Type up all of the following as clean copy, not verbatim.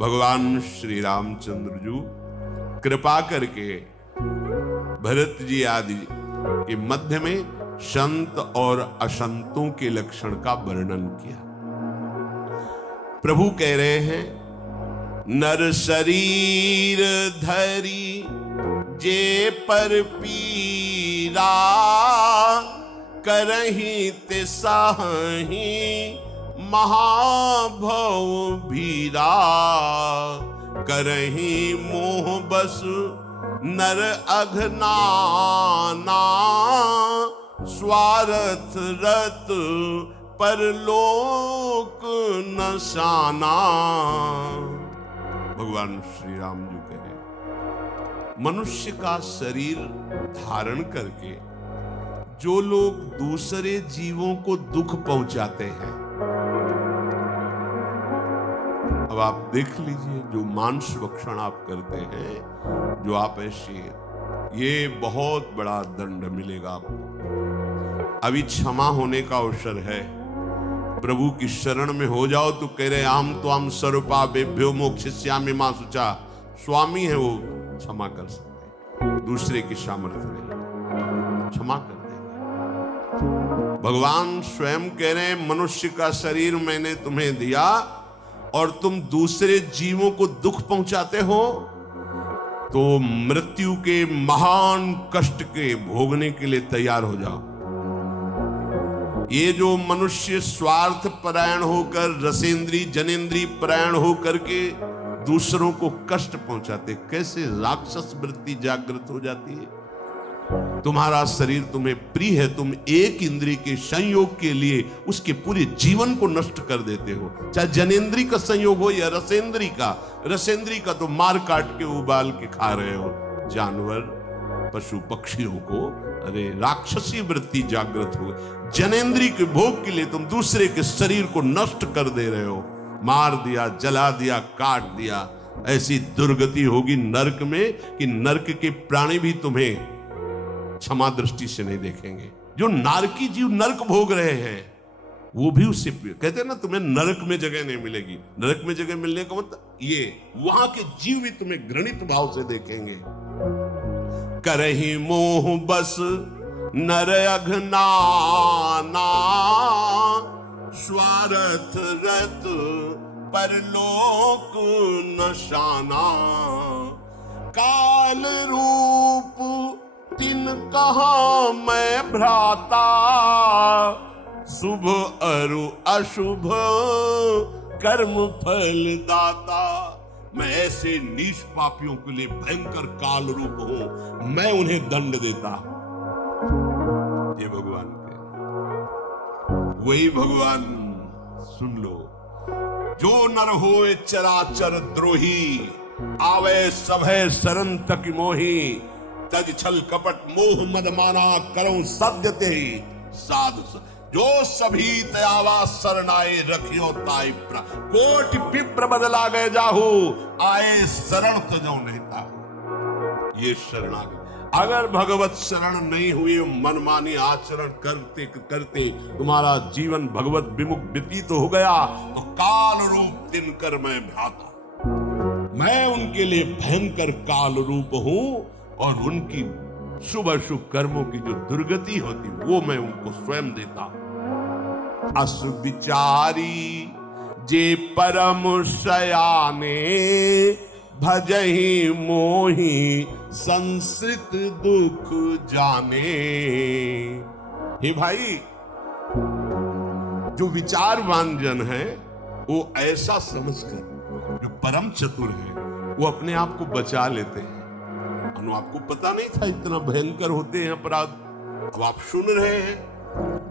भगवान श्री रामचंद्र जी कृपा करके भरत जी आदि के मध्य में संत और असंतों के लक्षण का वर्णन किया। प्रभु कह रहे हैं, नर शरीर धरी जे पर पीरा, करही ते साही महाभव भीरा। करही मोह बस नर अघनाना, स्वार्थ रत परलोक नशाना। भगवान श्री राम जी कह रहे, मनुष्य का शरीर धारण करके जो लोग दूसरे जीवों को दुख पहुंचाते हैं, अब आप देख लीजिए, जो मांस भक्षण आप करते हैं, जो आप ऐसे, ये बहुत बड़ा दंड मिलेगा आपको। अभी क्षमा होने का अवसर है, प्रभु की शरण में हो जाओ तो कह रहे, आम तो आम स्वरूपा बेभ्यो मोक्षिष्यामि मां शुचा। स्वामी है वो, क्षमा कर सकते हैं, दूसरे की सामर्थ्य नहीं, क्षमा कर देंगे। भगवान स्वयं कह रहे हैं, मनुष्य का शरीर मैंने तुम्हें दिया और तुम दूसरे जीवों को दुख पहुंचाते हो, तो मृत्यु के महान कष्ट के भोगने के लिए तैयार हो जाओ। ये जो मनुष्य स्वार्थ परायण होकर, रसेंद्री जनेन्द्री परायण होकर के दूसरों को कष्ट पहुंचाते, कैसे राक्षस वृत्ति जागृत हो जाती है। तुम्हारा शरीर तुम्हें प्रिय है, तुम एक इंद्रिय के संयोग के लिए उसके पूरे जीवन को नष्ट कर देते हो। चाहे जनेन्द्री का संयोग हो या रसेंद्री का। रसेंद्री का तो मार काट के उबाल के खा रहे हो जानवर, पशु पक्षियों को। अरे राक्षसी वृत्ति जागृत हो। जनेन्द्री के भोग के लिए तुम दूसरे के शरीर को नष्ट कर दे रहे हो, मार दिया, जला दिया, काट दिया। ऐसी दुर्गति होगी नरक में कि नरक के प्राणी भी तुम्हें क्षमा दृष्टि से नहीं देखेंगे। जो नारकी जीव नरक भोग रहे हैं, वो भी उससे कहते हैं ना, तुम्हें नरक में जगह नहीं मिलेगी। नरक में जगह मिलने का मतलब ये, वहां के जीव भी तुम्हें घृणित भाव से देखेंगे। करही मोह बस नर अघनाना, स्वार्थ रत परलोक नशाना। काल रूप तिन कहा मैं भ्राता, शुभ अरु अशुभ कर्म फल दाता। मैं ऐसे नीच पापियों के लिए भयंकर काल रूप हूं, मैं उन्हें दंड देता। ये भगवान के, वही भगवान सुन लो। जो नर होए चराचर द्रोही, आवे सभय शरण तक मोही। तज छल कपट मोह मद माना, करऊं सद्यते साधु। जो सभी तयावा शरणाए, रखियो ताई प्रा। कोटि पिप्र बदला गए जाहू, आए शरण तजो नहीं ताहू। ये शरणागत, अगर भगवत शरण नहीं हुई, मनमानी आचरण करते करते तुम्हारा जीवन भगवत विमुख व्यतीत हो गया, तो काल रूप तिनकर मैं भ्राता। मैं उनके लिए भयंकर काल रूप हूं, और उनकी शुभ अशुभ कर्मों की जो दुर्गति होती, वो मैं उनको स्वयं देता। अस विचारी जे परम शयाने, भजहि मोहि संसृत दुख जाने। हे भाई, जो विचारवान जन है, वो ऐसा समझकर, जो परम चतुर है, वो अपने आप को बचा लेते हैं। आपको पता नहीं था इतना भयंकर होते हैं अपराध, अब आप सुन रहे हैं।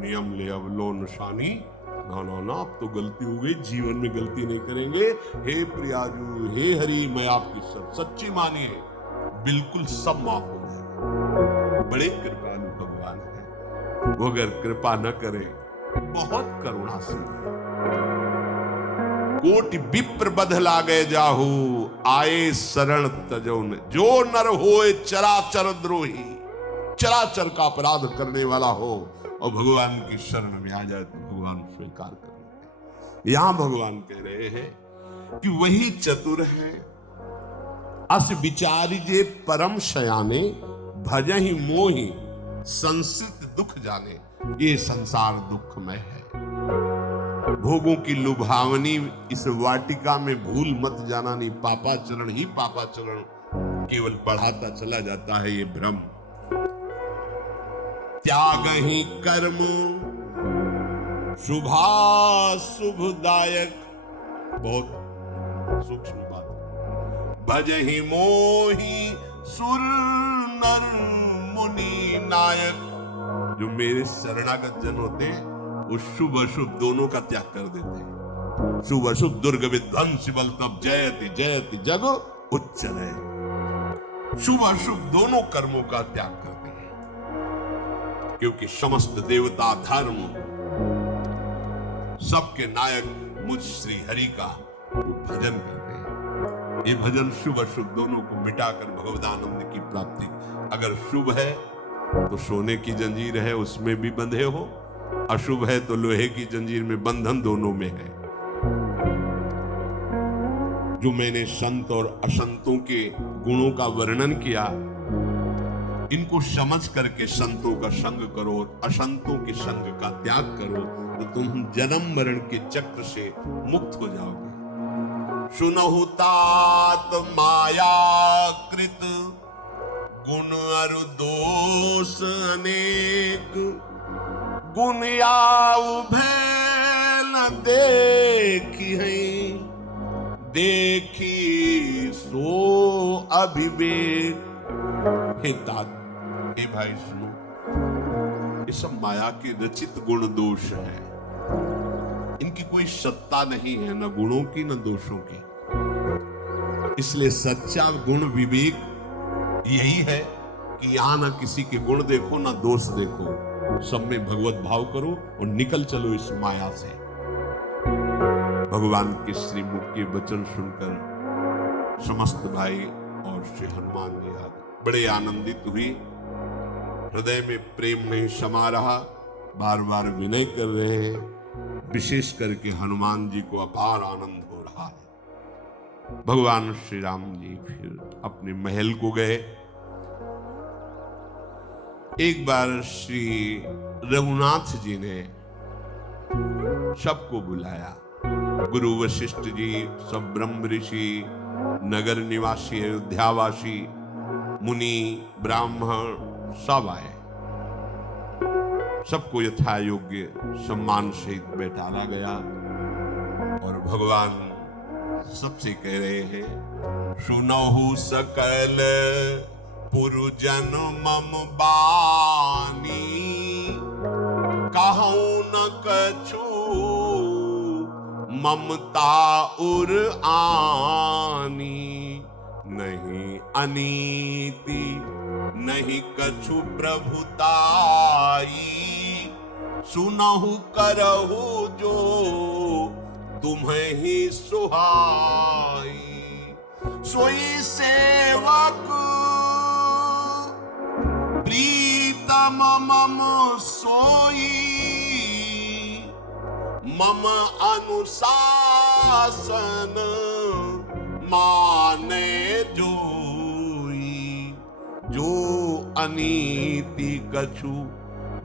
नियम ले अब लो निशानी, ना ना ना, अब तो गलती हो गई, जीवन में गलती नहीं करेंगे। हे प्रियाजू, हे हरि, मैं आपकी सब सच्ची मानिए, बिल्कुल सब माफ हो जाएगा। बड़े कृपालु भगवान है, वो अगर कृपा न करे, बहुत करुणाशील है। कोटि विप्र बदला गए जाहू, आए शरण तजोन। जो नर होए चराचर द्रोही, चराचर का अपराध करने वाला हो और भगवान की शरण में आ जाए, तो भगवान स्वीकार कर लेते हैं। यहां भगवान कह रहे हैं, कि वही चतुर है। अस विचारी जे परम शयाने, भजहि मोहि संसित दुख जाने। ये संसार दुखमय है। भोगों की लुभावनी इस वाटिका में भूल मत जाना। नहीं, पापाचरण ही पापाचरण केवल बढ़ाता चला जाता है ये भ्रम। त्याग ही कर्म शुभाशुभदायक, बहुत सूक्ष्म बात। भजहि मोहि सुर नर मुनि नायक। जो मेरे शरणागत जन होते हैं वो शुभ अशुभ दोनों का त्याग कर देते हैं। शुभ अशुभ दुर्ग विध्वंस बल तब जयति जयति जग उच्चरय। शुभ अशुभ दोनों कर्मों का त्याग करते हैं, क्योंकि समस्त देवता धर्म सबके नायक मुझ श्री हरि का भजन करते हैं। ये भजन शुभ अशुभ दोनों को मिटाकर भगवदानंद की प्राप्ति। अगर शुभ है तो सोने की जंजीर है, उसमें भी बंधे हो। अशुभ है तो लोहे की जंजीर में बंधन दोनों में है। जो मैंने संत और असंतों के गुणों का वर्णन किया, इनको समझ करके संतों का संग करो और असंतों के संग का त्याग करो, तो तुम जन्म मरण के चक्र से मुक्त हो जाओगे। सुनहु तात माया कृत, गुण अरु दोष अनेक। गुण आउ भय न देखी है, देखी सो अभिवेक। हे तात, हे भाई सुनो, ये सब माया के रचित गुण दोष है। इनकी कोई सत्ता नहीं है, न गुणों की न दोषों की। इसलिए सच्चा गुण विवेक यही है कि यहां ना किसी के गुण देखो ना दोष देखो, सब में भगवत भाव करो और निकल चलो इस माया से। भगवान के श्रीमुख के वचन सुनकर समस्त भाई और श्री हनुमान जी बड़े आनंदित हुई। हृदय में प्रेम नहीं समा रहा, बार बार विनय कर रहे हैं। विशेष करके हनुमान जी को अपार आनंद हो रहा है। भगवान श्री राम जी फिर अपने महल को गए। एक बार श्री रघुनाथ जी ने सबको बुलाया। गुरु वशिष्ठ जी, सब ब्रह्म ऋषि, नगर निवासी, अयोध्यावासी, मुनि, ब्राह्मण सब आए। सबको यथा योग्य सम्मान सहित बैठाला गया और भगवान सबसे कह रहे हैं, सुनहु सकल पुरजन मम बानी, कहूं न कछु ममता उर आनी। नहीं अनीति नहीं कछु प्रभुताई, सुनहु करहु जो तुम्हें ही सुहाई। सोई सेवक प्रीतम मम सोई, मम अनुशासन माने जोई। जो अनीति कछु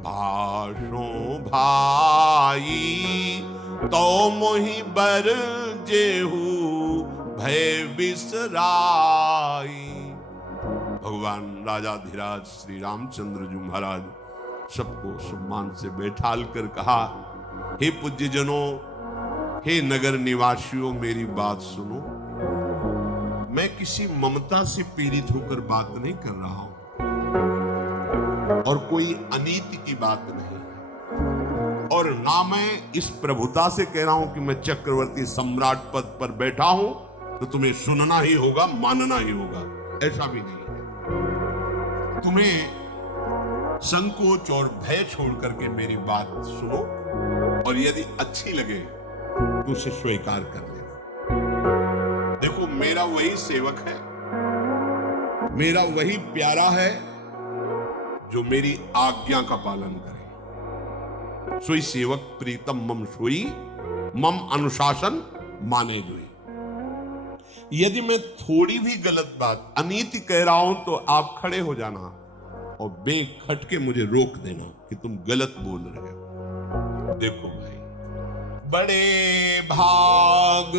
भाषो भाई, तो मोहि बर जेहू भय बिसराई। भगवान राजाधिराज श्री रामचंद्र जी महाराज सबको सम्मान से बैठाल कर कहा, हे पूज्य जनों, हे नगर निवासियों, मेरी बात सुनो। मैं किसी ममता से पीड़ित होकर बात नहीं कर रहा हूं और कोई अनीति की बात नहीं, और ना मैं इस प्रभुता से कह रहा हूं कि मैं चक्रवर्ती सम्राट पद पर बैठा हूं तो तुम्हें सुनना ही होगा, मानना ही होगा। ऐसा भी नहीं है। तुम्हें संकोच और भय छोड़ करके मेरी बात सुनो, और यदि अच्छी लगे तो उसे स्वीकार कर लेना। देखो, मेरा वही सेवक है, मेरा वही प्यारा है जो मेरी आज्ञा का पालन करे। सोई सेवक प्रीतम मम सोई, मम अनुशासन माने जोई। यदि मैं थोड़ी भी गलत बात अनीति कह रहा हूं तो आप खड़े हो जाना और बेखटके मुझे रोक देना कि तुम गलत बोल रहे हो। देखो भाई, बड़े भाग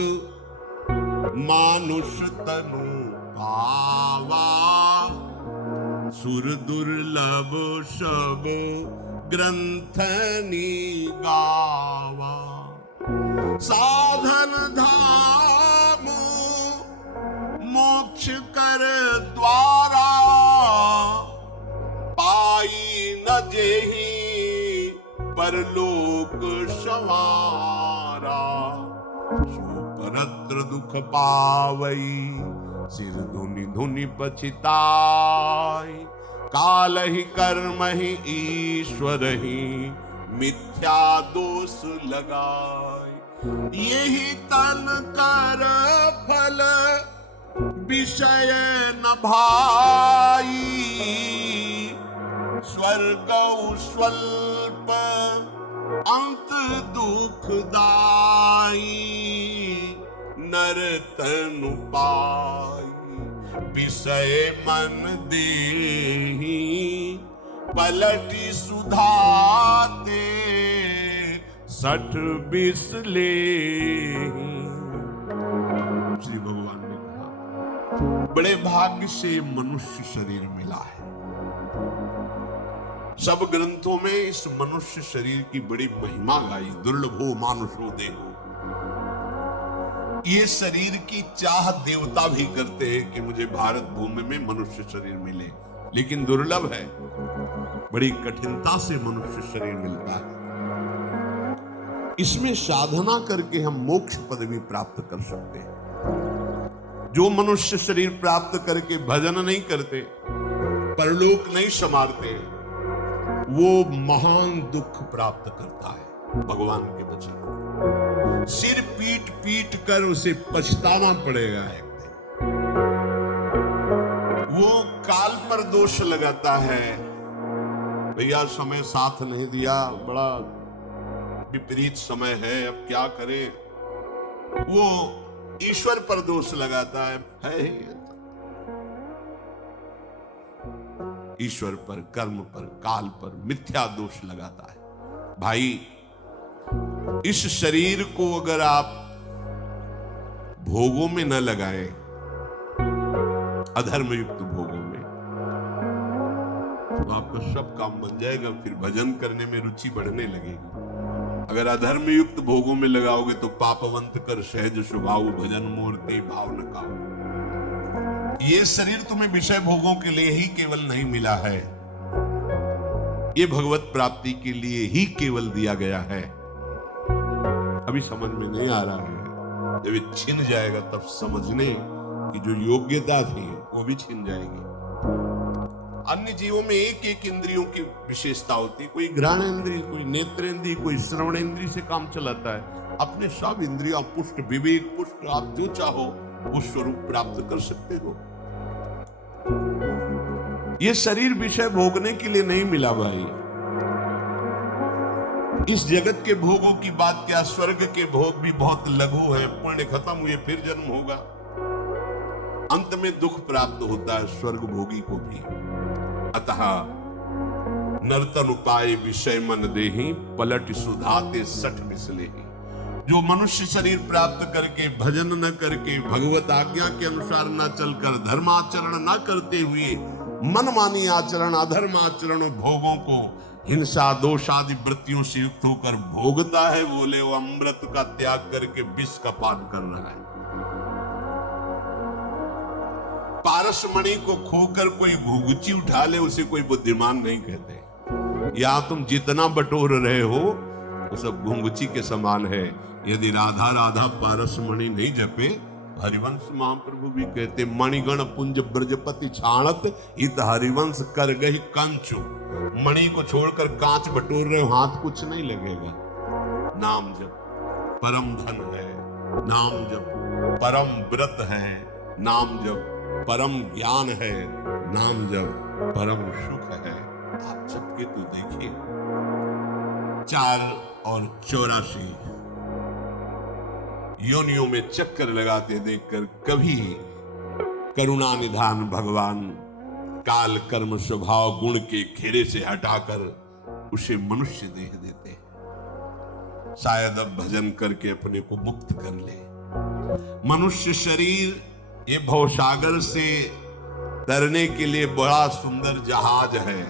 मानुष तनु पावा, सुर दुर्लभ सब ग्रंथनी गावा, साधन धाम मोक्ष कर द्वारा, पाई न जेहि परलोक सवारा, सुपरत्र दुख पावई, सिर धुनि धुनि पछिताई, काल ही कर्म ही ईश्वर ही मिथ्या दोष लगाए, यही तन कर फल विषय न भाई, स्वर्ग स्वल्प अंत दुखदाई, नर तनु पाई, विषय मन देहि, पलटी सुधाते, सठ बिस लेहि। श्री भगवान ने कहा, बड़े भाग्य से मनुष्य शरीर मिला है। सब ग्रंथों में इस मनुष्य शरीर की बड़ी महिमा गाई, दुर्लभो मानुषो देहो। ये शरीर की चाह देवता भी करते हैं कि मुझे भारत भूमि में मनुष्य शरीर मिले, लेकिन दुर्लभ है, बड़ी कठिनता से मनुष्य शरीर मिलता है। इसमें साधना करके हम मोक्ष पदवी प्राप्त कर सकते हैं। जो मनुष्य शरीर प्राप्त करके भजन नहीं करते, परलोक नहीं संवारते, वो महान दुख प्राप्त करता है। भगवान के वचन, सिर पीट पीट कर उसे पछताना पड़ेगा एक दिन। वो काल पर दोष लगाता है, भैया समय साथ नहीं दिया, बड़ा विपरीत समय है, अब क्या करें। वो ईश्वर पर दोष लगाता है ईश्वर पर, कर्म पर, काल पर मिथ्या दोष लगाता है। भाई, इस शरीर को अगर आप भोगों में न लगाएं, अधर्म युक्त भोगों में, तो आपका सब काम बन जाएगा, फिर भजन करने में रुचि बढ़ने लगेगी। अगर अधर्म युक्त भोगों में लगाओगे तो पापवंत कर सहज स्वभाव, भजन मूर्ति भाव न खाओ। ये शरीर तुम्हें विषय भोगों के लिए ही केवल नहीं मिला है, ये भगवत प्राप्ति के लिए ही केवल दिया गया है। अभी समझ में नहीं आ रहा है, जब ये छिन जाएगा तब समझने की जो योग्यता थी वो भी छिन जाएगी। अन्य जीवों में एक एक इंद्रियों की विशेषता होती है, कोई घ्राण इंद्रिय, कोई नेत्र इंद्रिय, कोई श्रवण इंद्रिय से काम चलाता है। अपने सब इंद्रियां पुष्ट, विवेक पुष्ट, आप जो चाहो वो स्वरूप प्राप्त कर सकते हो। ये शरीर विषय भोगने के लिए नहीं मिला भाई। इस जगत के भोगों की बात क्या, स्वर्ग के भोग भी बहुत लघु है, पुण्य खत्म हुए फिर जन्म होगा, अंत में दुख प्राप्त होता है स्वर्ग भोगी को भी। अतः नर्तन उपाय विषय मन देहि, पलट सुधाते सठ बिसलेहि। जो मनुष्य शरीर प्राप्त करके भजन न करके, भगवत आज्ञा के अनुसार न चलकर, धर्माचरण न करते हुए मनमानी आचरण, अधर्म आचरण, भोगों को हिंसा दोष आदि वृत्तियों से युक्त होकर भोगता है, बोले वो अमृत का त्याग करके विष का पान कर रहा है। पारसमणि को खोकर कोई घुघुची उठा ले, उसे कोई बुद्धिमान नहीं कहते। या तुम जितना बटोर रहे हो वो सब घुंघुची के समान है। यदि राधा राधा पारसमणि नहीं जपे, हरिवंश महाप्रभु भी कहते, मणिगण पुंज ब्रजपति छाणत, इत हरिवंश कर गई कंचु। मणि को छोड़कर कांच बटोर रहे हो, हाथ कुछ नहीं लगेगा। नाम जप परम धन है, नाम जप परम व्रत है, नाम जप परम ज्ञान है, नाम जप परम सुख है। आप जप के तो देखिए, 4 और 84 योनियों में चक्कर लगाते देखकर कभी करुणा निधान भगवान काल कर्म स्वभाव गुण के घेरे से हटाकर उसे मनुष्य देह देते हैं। शायद अब भजन करके अपने को मुक्त कर ले। मनुष्य शरीर ये भवसागर से तरने के लिए बड़ा सुंदर जहाज है।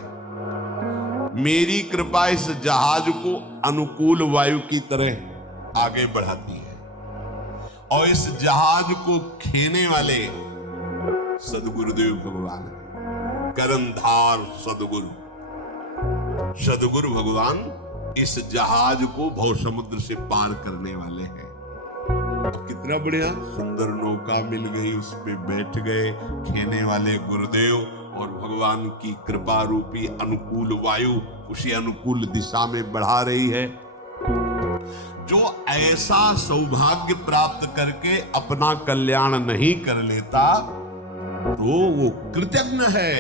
मेरी कृपा इस जहाज को अनुकूल वायु की तरह आगे बढ़ाती है और इस जहाज को खेने वाले सदगुरुदेव भगवान है। करंधार सदगुरु भगवान इस जहाज को भव समुद्र से पार करने वाले हैं। कितना बढ़िया सुंदर नौका मिल गई, उस पे बैठ गए खेने वाले गुरुदेव और भगवान की कृपा रूपी अनुकूल वायु उसी अनुकूल दिशा में बढ़ा रही है। जो ऐसा सौभाग्य प्राप्त करके अपना कल्याण नहीं कर लेता तो वो कृतज्ञ है,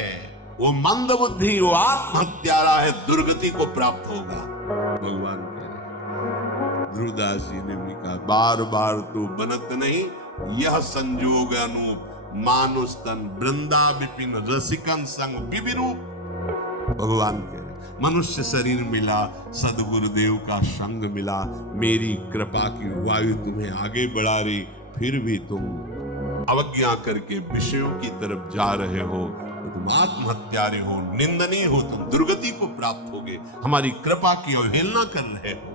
वो मंद बुद्धि, वो आत्महत्यारा है, दुर्गति को प्राप्त होगा। भगवान कह रहे, ध्रुवदास जी ने भी कहा, बार बार तो बनत नहीं यह संजोग अनूप, मानुष तन वृंदा विपिन रसिकन संग विविरूप। भगवान कह रहे, मनुष्य शरीर मिला, सदगुरुदेव का संग मिला, मेरी कृपा की वायु तुम्हें आगे बढ़ा रही, फिर भी तुम अवज्ञा करके विषयों की तरफ जा रहे हो, तो तुम आत्महत्यारे हो, निंदनीय हो, तुम दुर्गति को प्राप्त होगे, हमारी कृपा की अवहेलना कर रहे हो।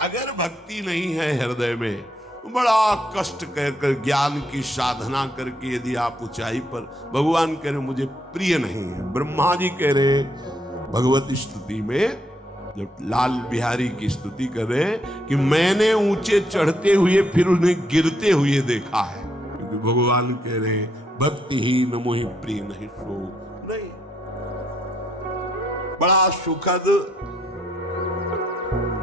अगर भक्ति नहीं है हृदय में, बड़ा कष्ट कर ज्ञान की साधना करके यदि आप ऊंचाई पर, भगवान कह रहे मुझे प्रिय नहीं है। ब्रह्मा जी कह रहे भगवती स्तुति में, जब लाल बिहारी की स्तुति कर रहे कि मैंने ऊंचे चढ़ते हुए फिर उन्हें गिरते हुए देखा है, क्योंकि भगवान कह रहे भक्ति ही न मोहि प्रिय नहीं सो नहीं। बड़ा सुखद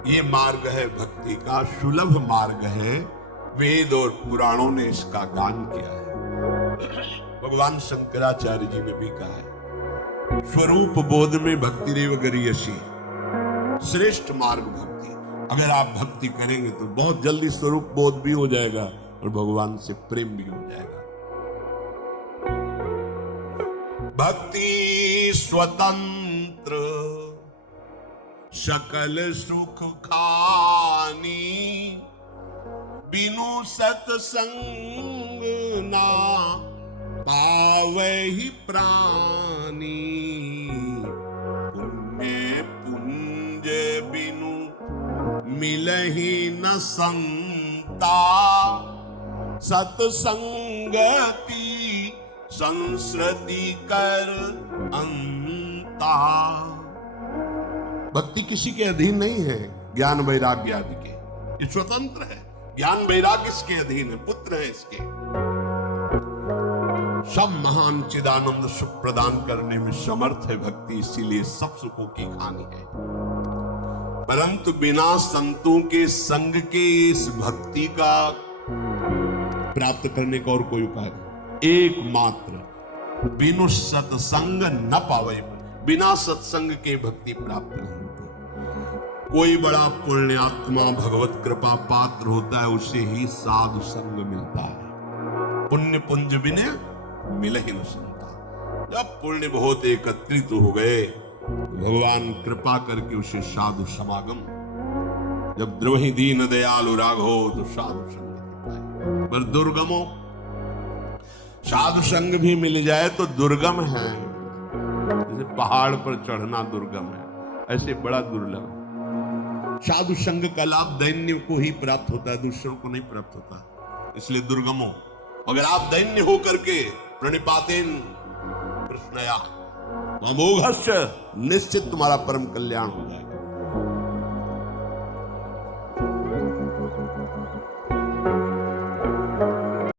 ये मार्ग है भक्ति का, सुलभ मार्ग है। वेद और पुराणों ने इसका गान किया है। भगवान शंकराचार्य जी ने भी कहा है, स्वरूप बोध में भक्ति रेव गरियसी, श्रेष्ठ मार्ग भक्ति। अगर आप भक्ति करेंगे तो बहुत जल्दी स्वरूप बोध भी हो जाएगा और भगवान से प्रेम भी हो जाएगा। भक्ति स्वतंत्र सकल सुख खानी, बिनु सत्संग ना पावे ही प्राणी। पुण्य पुंज बिनु मिलहि न संता, सत्संगति संस्कृति कर अंता। भक्ति किसी के अधीन नहीं है, ज्ञान वैराग्य आदि के, ये स्वतंत्र है। ज्ञान वैराग्य इसके अधीन है, पुत्र है इसके। सब महान चिदानंद सुख प्रदान करने में समर्थ है भक्ति, इसीलिए सब सुखों की खानी है। परंतु बिना संतों के संग के इस भक्ति का प्राप्त करने का और कोई उपाय नहीं। एकमात्र बिनु सत्संग न पावे, बिना सत्संग के भक्ति प्राप्त नहीं होती। कोई बड़ा पुण्यात्मा भगवत कृपा पात्र होता है, उसे ही साधु संग मिलता है। पुण्य पुंज बिने मिले ही न संता। जब पुण्य बहुत एकत्रित हो गए, भगवान कृपा करके उसे साधु समागम, जब द्रोही दीन दयालु राघो तो साधु संग पाए। पर दुर्गमो, साधु संग भी मिल जाए तो दुर्गम है। जैसे पहाड़ पर चढ़ना दुर्गम है, ऐसे बड़ा दुर्लभ है। साधु संग का लाभ दैन्य को ही प्राप्त होता है, दूसरों को नहीं प्राप्त होता, इसलिए दुर्गमो। अगर आप दैन्य हो करके प्रणिपातेन कृष्णया अमोघस्य, निश्चित तुम्हारा परम कल्याण होगा।